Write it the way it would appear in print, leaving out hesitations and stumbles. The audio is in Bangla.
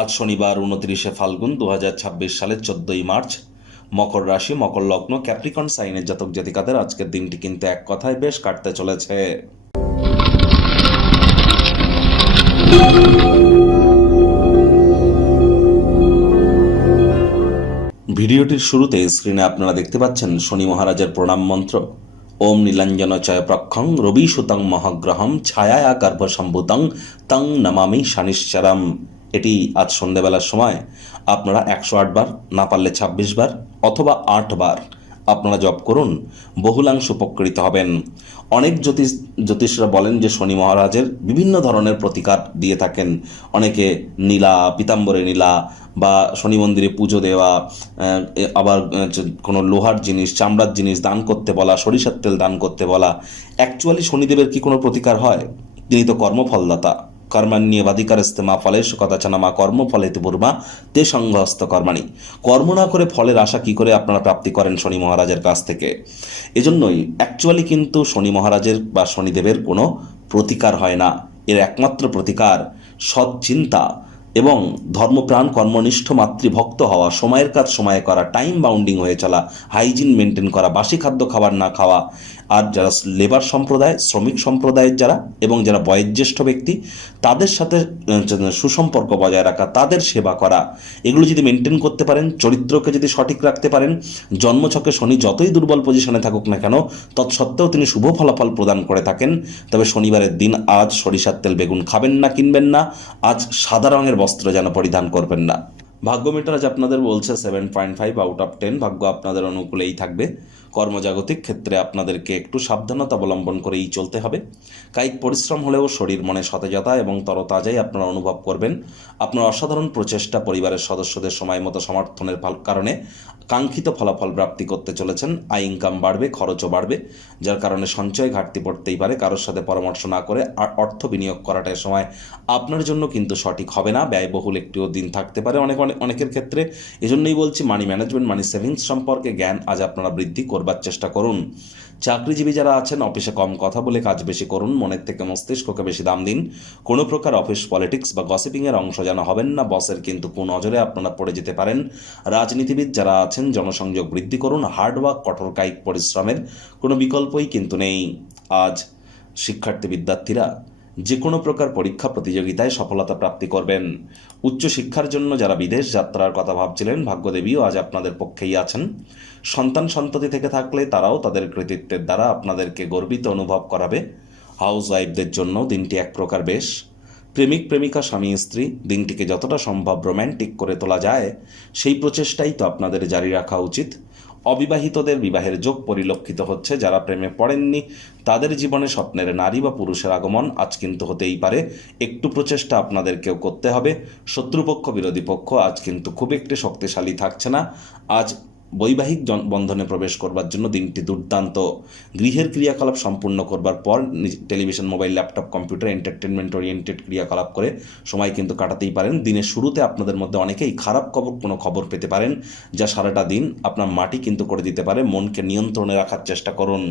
আজ শনিবার 29শে ফাল্গুন 2026 সালের 14ই মার্চ। মকর রাশি, মকর লগ্ন, ক্যাপ্রিকন সাইনের জাতক জাতিকাদের আজকের দিনটি কিন্তু এক কথায় বেশ কাটতে চলেছে। ভিডিওটির শুরুতে স্ক্রিনে আপনারা দেখতে পাচ্ছেন শনি মহারাজের প্রণাম মন্ত্র। ওম নীলাঞ্জন চয় প্রক্ষং রবি সুতং মহাগ্রহম ছায়া গর্ভসম্ভূতং তং নমামি শনিশ্চরম। এটি আজ সন্ধ্যেবেলার সময় আপনারা 108 বার, না পারলে 26 বার অথবা 8 বার আপনারা জপ করুন, বহুলাংশ উপকৃত হবেন। অনেক জ্যোতিষরা বলেন যে শনি মহারাজের বিভিন্ন ধরনের প্রতিকার দিয়ে থাকেন। অনেকে নীলা, পীতাম্বরে নীলা বা শনি মন্দিরে পুজো দেওয়া, আবার কোনো লোহার জিনিস, চামড়ার জিনিস দান করতে বলা, সরিষার তেল দান করতে বলা। অ্যাকচুয়ালি শনিদেবের কি কোনো প্রতিকার হয়? তিনি তো কর্মফলদাতা। কর্মাণ্যেবাধিকারস্তে মা ফলের কদাচনা মা কর্মফলেতে পূর্বা তে সংঘস্ত কর্মাণী। কর্ম না করে ফলের আশা কি করে আপনারা প্রাপ্তি করেন শনি মহারাজের কাছ থেকে? এজন্যই অ্যাকচুয়ালি কিন্তু শনি মহারাজের বা শনিদেবের কোনো প্রতিকার হয় না। এর একমাত্র প্রতিকার সৎ চিন্তা এবং ধর্মপ্রাণ, কর্মনিষ্ঠ, মাতৃভক্ত হওয়া, সময়ের কাজ সময়ে করা, টাইম বাউন্ডিং হয়ে চলা, হাইজিন মেনটেন করা, বাসি খাদ্য খাবার না খাওয়া। আর যারা লেবার সম্প্রদায়, শ্রমিক সম্প্রদায়ের যারা এবং যারা বয়োজ্যেষ্ঠ ব্যক্তি, তাদের সাথে সুসম্পর্ক বজায় রাখা, তাদের সেবা করা, এগুলো যদি মেনটেন করতে পারেন, চরিত্রকে যদি সঠিক রাখতে পারেন, জন্মছকে শনি যতই দুর্বল পজিশনে থাকুক না কেন তৎসত্ত্বেও তিনি শুভ ফলাফল প্রদান করে থাকেন। তবে শনিবারের দিন আজ সরিষার তেল বেগুন খাবেন না, কিনবেন না। আজ সাদা রঙের বস্ত্র যেন পরিধান করবেন না। ভাগ্য মিটার আজ আপনাদের বলছে 7.5 আউট অফ 10। ভাগ্য আপনাদের অনুকূলেই থাকবে। কর্মজাগতিক ক্ষেত্রে আপনাদেরকে একটু সাবধানতা অবলম্বন করেই চলতে হবে। কায়িক পরিশ্রম হলেও শরীর মনে সতেজতা এবং তরতাজাই আপনারা অনুভব করবেন। আপনার অসাধারণ প্রচেষ্টা পরিবারের সদস্যদের সময় মতো সমর্থনের কারণে কাঙ্ক্ষিত ফলাফল প্রাপ্তি করতে চলেছেন। আয় ইনকাম বাড়বে, খরচও বাড়বে, যার কারণে সঞ্চয় ঘাটতি পড়তেই পারে। কারোর সাথে পরামর্শ না করে অর্থ বিনিয়োগ করাটা সময় আপনার জন্য কিন্তু সঠিক হবে না। ব্যয়বহুল একটিও দিন থাকতে পারে অনেকের ক্ষেত্রে। এজন্যই বলছি মানি ম্যানেজমেন্ট, মানি সেভিংস সম্পর্কে জ্ঞান আজ আপনারা বৃদ্ধি করবার চেষ্টা করুন। চাকরিজীবী যারা আছেন অফিসে কম কথা বলে কাজ বেশি করুন, মনের থেকে মস্তিষ্ককে বেশি দাম দিন। কোনো প্রকার অফিস পলিটিক্স বা গসিপিংয়ের অংশ যেন হবেন না। বসের কিন্তু কুনজরে আপনারা পড়ে যেতে পারেন। রাজনীতিবিদ যারা আছেন জনসংযোগ বৃদ্ধি করুন। হার্ডওয়ার্ক, কঠোর কায়িক পরিশ্রমের কোনো বিকল্পই কিন্তু নেই। আজ শিক্ষার্থী বিদ্যার্থীরা যে কোনো প্রকার পরীক্ষা প্রতিযোগিতায় সফলতা প্রাপ্তি করবেন। উচ্চশিক্ষার জন্য যারা বিদেশ যাত্রার কথা ভাবছিলেন, ভাগ্যদেবীও আজ আপনাদের পক্ষেই আছেন। সন্তান সন্ততি থেকে থাকলে তারাও তাদের কৃতিত্বের দ্বারা আপনাদেরকে গর্বিত অনুভব করাবে। হাউস ওয়াইফদের জন্য দিনটি এক প্রকার বেশ। প্রেমিক প্রেমিকা, স্বামী স্ত্রী দিনটিকে যতটা সম্ভব রোম্যান্টিক করে তোলা যায় সেই প্রচেষ্টাই তো আপনাদের জারি রাখা উচিত। অবিবাহিতদের বিবাহের যোগ পরিলক্ষিত হচ্ছে। যারা প্রেমে পড়েননি তাদের জীবনে স্বপ্নের নারী বা পুরুষের আগমন আজ কিন্তু হতেই পারে। একটু প্রচেষ্টা আপনাদেরকেও করতে হবে। শত্রুপক্ষ, বিরোধী পক্ষ আজ কিন্তু খুব একটি শক্তিশালী থাকছে না। আজ বৈবাহিক বন্ধনে প্রবেশ করবার জন্য দিনটি দুর্দান্ত। গৃহের ক্রিয়াকলাপ সম্পূর্ণ করবার পর television, mobile, laptop, computer, entertainment oriented ক্রিয়াকলাপ করে সময় কিন্তু কাটাতেই পারেন। দিনের শুরুতে আপনাদের মধ্যে অনেকেই খারাপ কোনো খবর পেতে পারেন, যা সারাটা দিন আপনার মাটি কিন্তু করে দিতে পারে। মনকে নিয়ন্ত্রণে রাখার চেষ্টা করুন।